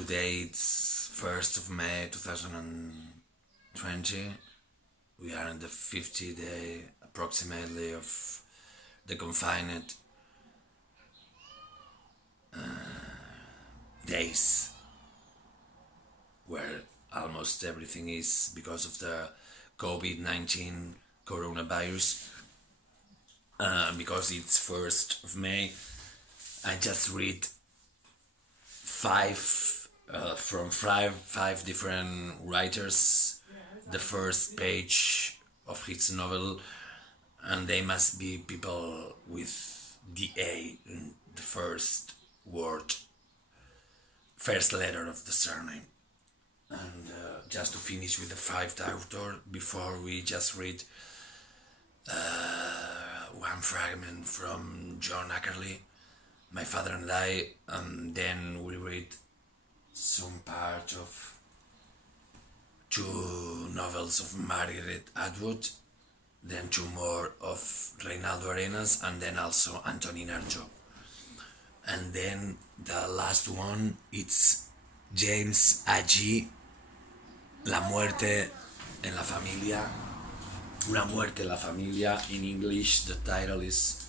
Today it's 1st of May 2020. We are in the 50th day approximately of the confined days where almost everything is because of the COVID-19 coronavirus. Because it's 1st of May, I just read from five different writers the first page of his novel, and they must be people with the A in the first letter of the surname. And just to finish with the fifth author, before we just read one fragment from John Ackerley, My Father and I, and then we read some part of two novels of Margaret Atwood, then two more of Reinaldo Arenas, and then also Antonin Artaud. And then the last one, it's James Agee, La muerte en la familia. Una muerte en la familia. In English, the title is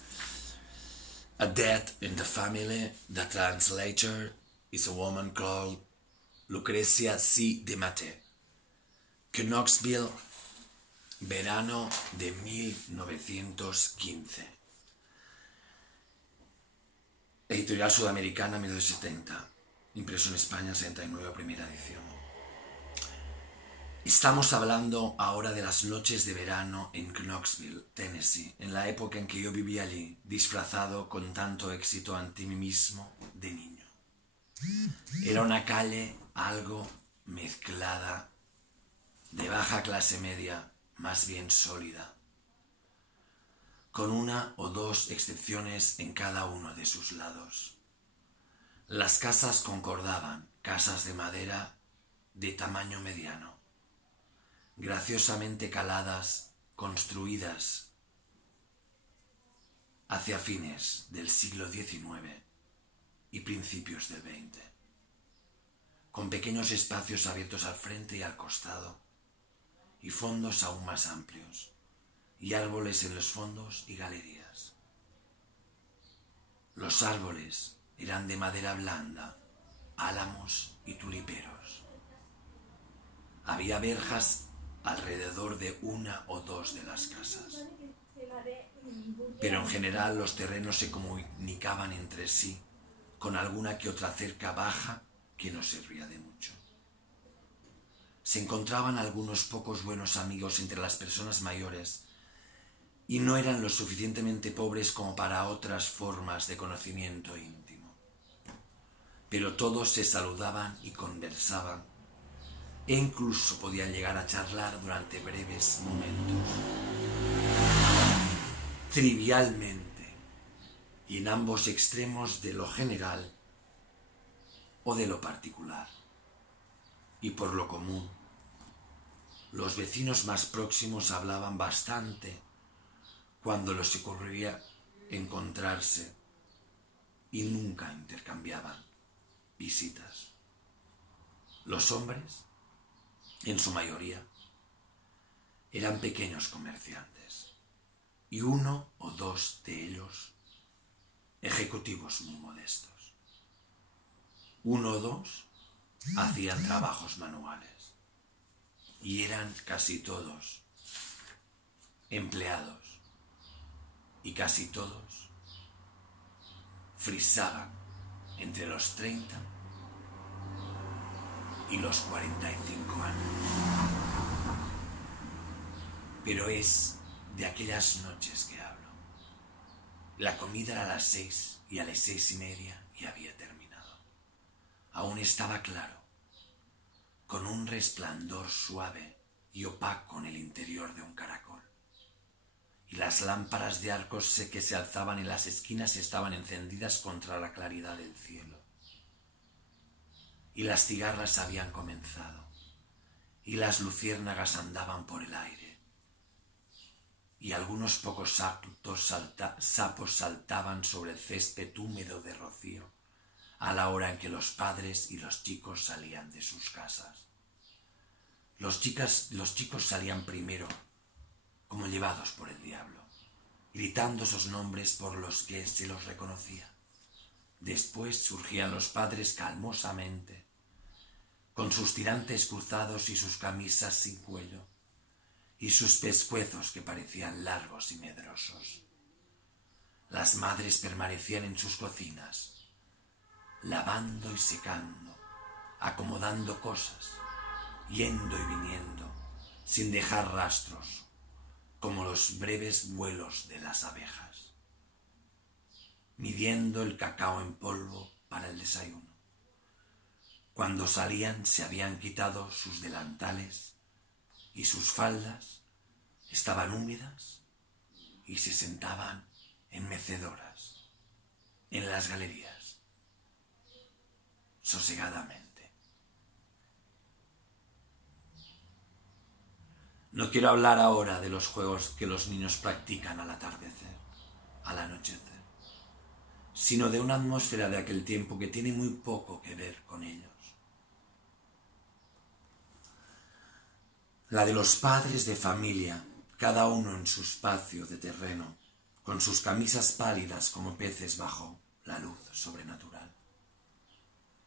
A Death in the Family. The translator is a woman called Lucrecia C. de Mate. Knoxville, verano de 1915. Editorial Sudamericana, 1970. Impreso en España, 79, primera edición. Estamos hablando ahora de las noches de verano en Knoxville, Tennessee, en la época en que yo vivía allí, disfrazado con tanto éxito ante mí mismo de niño. Era una calle algo mezclada, de baja clase media, más bien sólida, con una o dos excepciones en cada uno de sus lados. Las casas concordaban, casas de madera de tamaño mediano, graciosamente caladas, construidas hacia fines del siglo XIX y principios del XX, con pequeños espacios abiertos al frente y al costado, y fondos aún más amplios, y árboles en los fondos y galerías. Los árboles eran de madera blanda, álamos y tuliperos. Había verjas alrededor de una o dos de las casas, pero en general los terrenos se comunicaban entre sí con alguna que otra cerca baja que no servía de mucho. Se encontraban algunos pocos buenos amigos entre las personas mayores y no eran lo suficientemente pobres como para otras formas de conocimiento íntimo, pero todos se saludaban y conversaban, e incluso podían llegar a charlar durante breves momentos, trivialmente, y en ambos extremos de lo general o de lo particular, y por lo común. Los vecinos más próximos hablaban bastante cuando les ocurría encontrarse y nunca intercambiaban visitas. Los hombres, en su mayoría, eran pequeños comerciantes y uno o dos de ellos ejecutivos muy modestos. Uno o dos hacían trabajos manuales y eran casi todos empleados y casi todos frisaban entre los 30 y los 45 años. Pero es de aquellas noches que hablo. La comida era a las 6 y a las 6:30 ya había terminado. Aún estaba claro, con un resplandor suave y opaco en el interior de un caracol. Y las lámparas de arcos que se alzaban en las esquinas estaban encendidas contra la claridad del cielo. Y las cigarras habían comenzado, y las luciérnagas andaban por el aire, y algunos pocos sapos saltaban sobre el césped húmedo de rocío, a la hora en que los padres y los chicos salían de sus casas. Los chicos salían primero, como llevados por el diablo, gritando esos nombres por los que se los reconocía. Después surgían los padres calmosamente, con sus tirantes cruzados y sus camisas sin cuello, y sus pescuezos que parecían largos y medrosos. Las madres permanecían en sus cocinas, lavando y secando, acomodando cosas, yendo y viniendo, sin dejar rastros, como los breves vuelos de las abejas, midiendo el cacao en polvo para el desayuno. Cuando salían se habían quitado sus delantales y sus faldas estaban húmedas y se sentaban en mecedoras, en las galerías, sosegadamente. No quiero hablar ahora de los juegos que los niños practican al atardecer, al anochecer, sino de una atmósfera de aquel tiempo que tiene muy poco que ver con ellos. La de los padres de familia, cada uno en su espacio de terreno, con sus camisas pálidas como peces bajo la luz sobrenatural,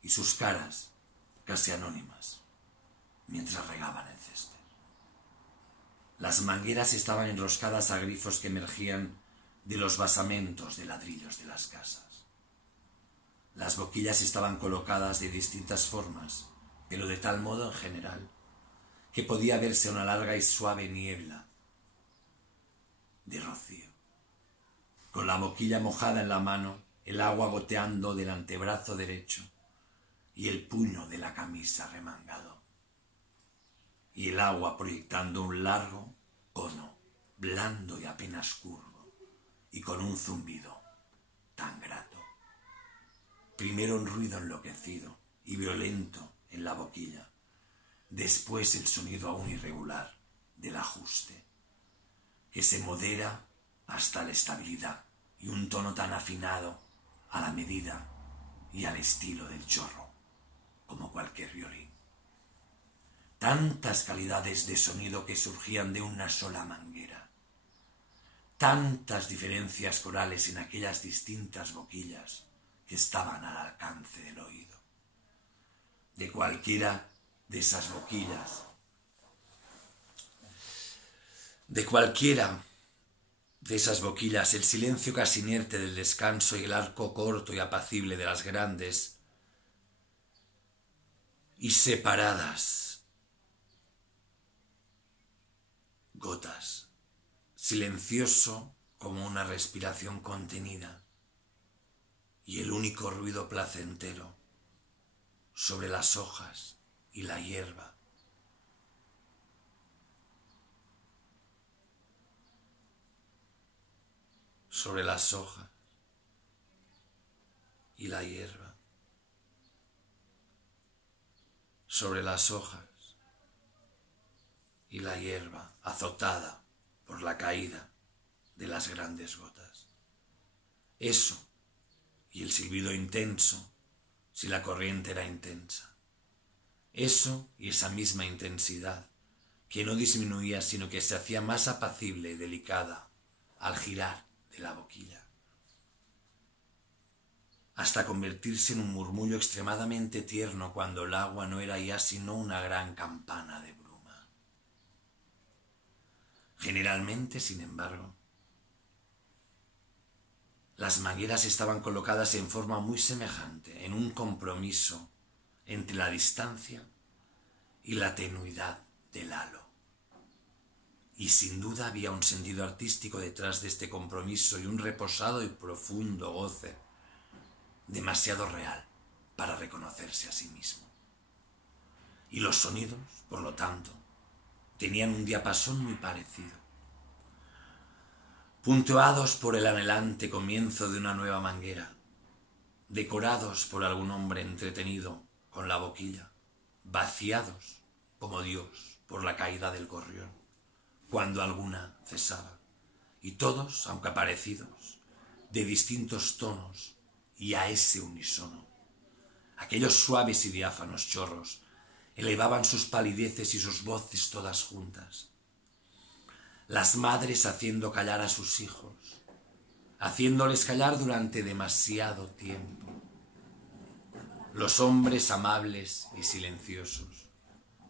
y sus caras casi anónimas, mientras regaban el césped. Las mangueras estaban enroscadas a grifos que emergían de los basamentos de ladrillos de las casas. Las boquillas estaban colocadas de distintas formas, pero de tal modo en general que podía verse una larga y suave niebla de rocío. Con la boquilla mojada en la mano, el agua goteando del antebrazo derecho y el puño de la camisa remangado, y el agua proyectando un largo cono, blando y apenas curvo, y con un zumbido tan grato. Primero un ruido enloquecido y violento en la boquilla, después el sonido aún irregular del ajuste, que se modera hasta la estabilidad y un tono tan afinado a la medida y al estilo del chorro, como cualquier violín. Tantas calidades de sonido que surgían de una sola manguera, tantas diferencias corales en aquellas distintas boquillas que estaban al alcance del oído. De cualquiera de esas boquillas, el silencio casi inerte del descanso y el arco corto y apacible de las grandes y separadas gotas, silencioso como una respiración contenida, y el único ruido placentero sobre las hojas y la hierba, sobre las hojas y la hierba, sobre las hojas y la hierba azotada por la caída de las grandes gotas. Eso y el silbido intenso, si la corriente era intensa. Eso y esa misma intensidad, que no disminuía sino que se hacía más apacible y delicada al girar de la boquilla, hasta convertirse en un murmullo extremadamente tierno cuando el agua no era ya sino una gran campana de bruma. Generalmente, sin embargo, las mangueras estaban colocadas en forma muy semejante, en un compromiso entre la distancia y la tenuidad del halo. Y sin duda había un sentido artístico detrás de este compromiso y un reposado y profundo goce, demasiado real para reconocerse a sí mismo. Y los sonidos, por lo tanto, tenían un diapasón muy parecido, puntuados por el anhelante comienzo de una nueva manguera, decorados por algún hombre entretenido con la boquilla, vaciados, como Dios, por la caída del gorrión, cuando alguna cesaba, y todos, aunque parecidos, de distintos tonos y a ese unísono, Aquellos suaves y diáfanos chorros elevaban sus palideces y sus voces todas juntas. Las madres haciendo callar a sus hijos, haciéndoles callar durante demasiado tiempo. Los hombres amables y silenciosos,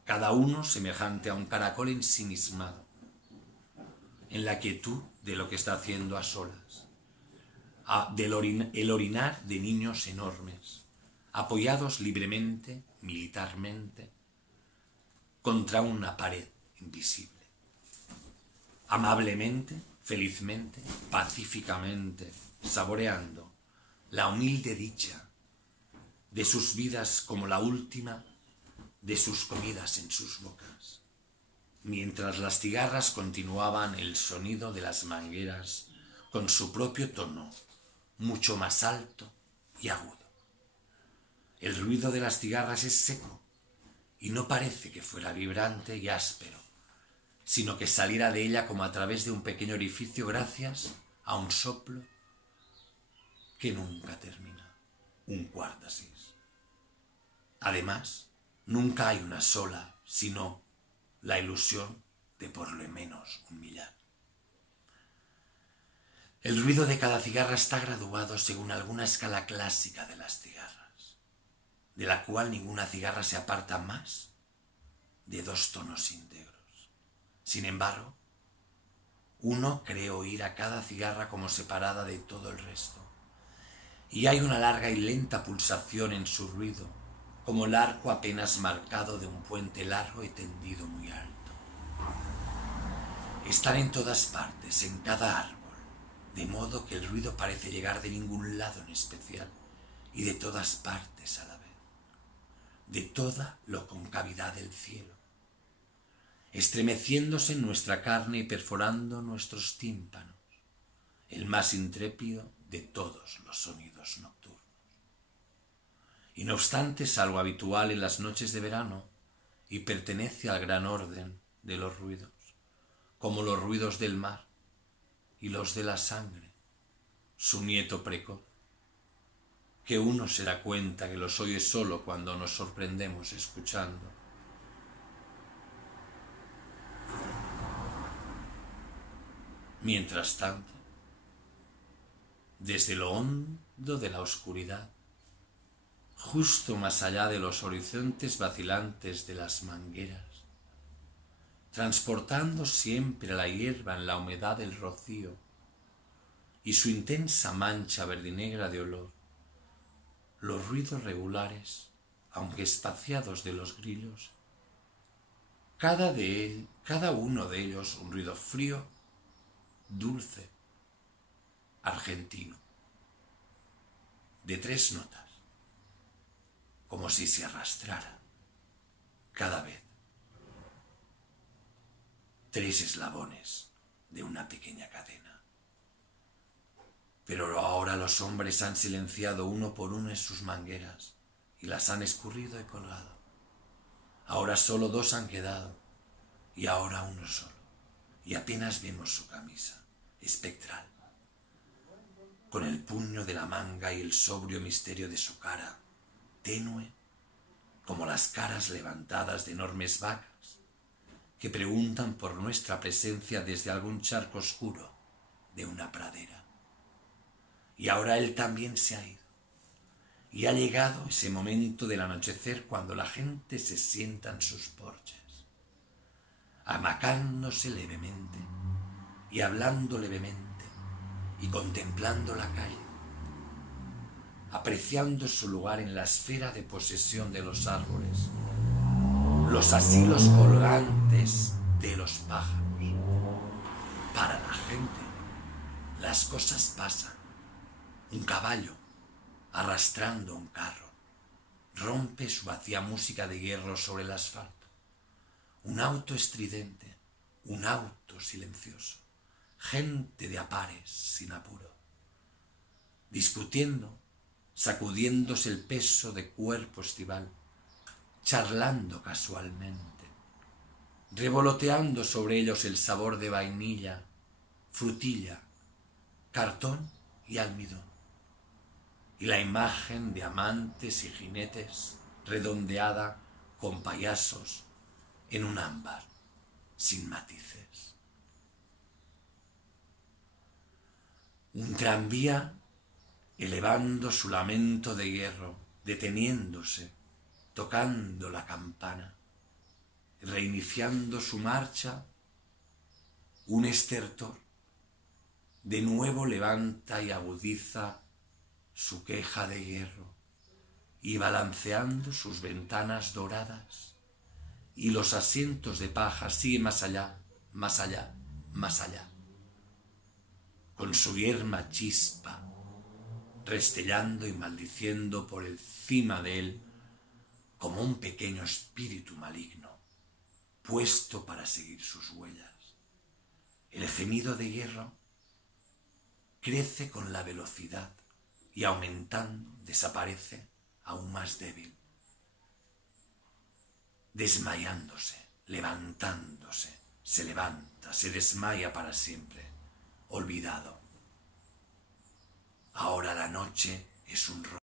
cada uno semejante a un caracol ensimismado, en la quietud de lo que está haciendo a solas, el orinar de niños enormes, apoyados libremente, militarmente, contra una pared invisible. Amablemente, felizmente, pacíficamente, saboreando la humilde dicha de sus vidas como la última de sus comidas en sus bocas, mientras las cigarras continuaban el sonido de las mangueras con su propio tono, mucho más alto y agudo. El ruido de las cigarras es seco y no parece que fuera vibrante y áspero, sino que saliera de ella como a través de un pequeño orificio gracias a un soplo que nunca termina, un cuartasis. Además, nunca hay una sola, sino la ilusión de por lo menos un millar. El ruido de cada cigarra está graduado según alguna escala clásica de las cigarras, de la cual ninguna cigarra se aparta más de 2 tonos íntegros. Sin embargo, uno cree oír a cada cigarra como separada de todo el resto, y hay una larga y lenta pulsación en su ruido, como el arco apenas marcado de un puente largo y tendido muy alto. Están en todas partes, en cada árbol, de modo que el ruido parece llegar de ningún lado en especial y de todas partes a la vez, de toda la concavidad del cielo, estremeciéndose en nuestra carne y perforando nuestros tímpanos, el más intrépido de todos los sonidos nocturnos. Y no obstante es algo habitual en las noches de verano y pertenece al gran orden de los ruidos, como los ruidos del mar y los de la sangre, su nieto precoz, que uno se da cuenta que los oye solo cuando nos sorprendemos escuchando. Mientras tanto, desde lo hondo de la oscuridad, justo más allá de los horizontes vacilantes de las mangueras, transportando siempre la hierba en la humedad del rocío y su intensa mancha verdinegra de olor, los ruidos regulares, aunque espaciados de los grillos, cada uno de ellos un ruido frío, dulce, argentino, de 3 notas, como si se arrastrara cada vez 3 eslabones de una pequeña cadena. Pero ahora los hombres han silenciado uno por uno en sus mangueras y las han escurrido y colgado. Ahora solo 2 han quedado y ahora uno solo, y apenas vemos su camisa espectral, con el puño de la manga y el sobrio misterio de su cara, tenue como las caras levantadas de enormes vacas que preguntan por nuestra presencia desde algún charco oscuro de una pradera. Y ahora él también se ha ido, y ha llegado ese momento del anochecer cuando la gente se sienta en sus porches, amacándose levemente y hablando levemente y contemplando la calle, apreciando su lugar en la esfera de posesión de los árboles, los asilos colgantes de los pájaros. Para la gente, las cosas pasan. Un caballo, arrastrando un carro, rompe su vacía música de hierro sobre el asfalto. Un auto estridente, un auto silencioso, gente de a pares sin apuro, discutiendo, sacudiéndose el peso de cuerpo estival, charlando casualmente, revoloteando sobre ellos el sabor de vainilla, frutilla, cartón y almidón. y la imagen de amantes y jinetes redondeada con payasos en un ámbar sin matices. Un tranvía elevando su lamento de hierro, deteniéndose, tocando la campana, reiniciando su marcha, un estertor de nuevo levanta y agudiza su queja de hierro, y balanceando sus ventanas doradas y los asientos de paja sigue más allá, más allá, más allá, con su yerma chispa, restellando y maldiciendo por encima de él como un pequeño espíritu maligno, puesto para seguir sus huellas. El gemido de hierro crece con la velocidad y aumentando desaparece aún más débil, desmayándose, levantándose, se levanta, se desmaya para siempre, olvidado. Ahora la noche es un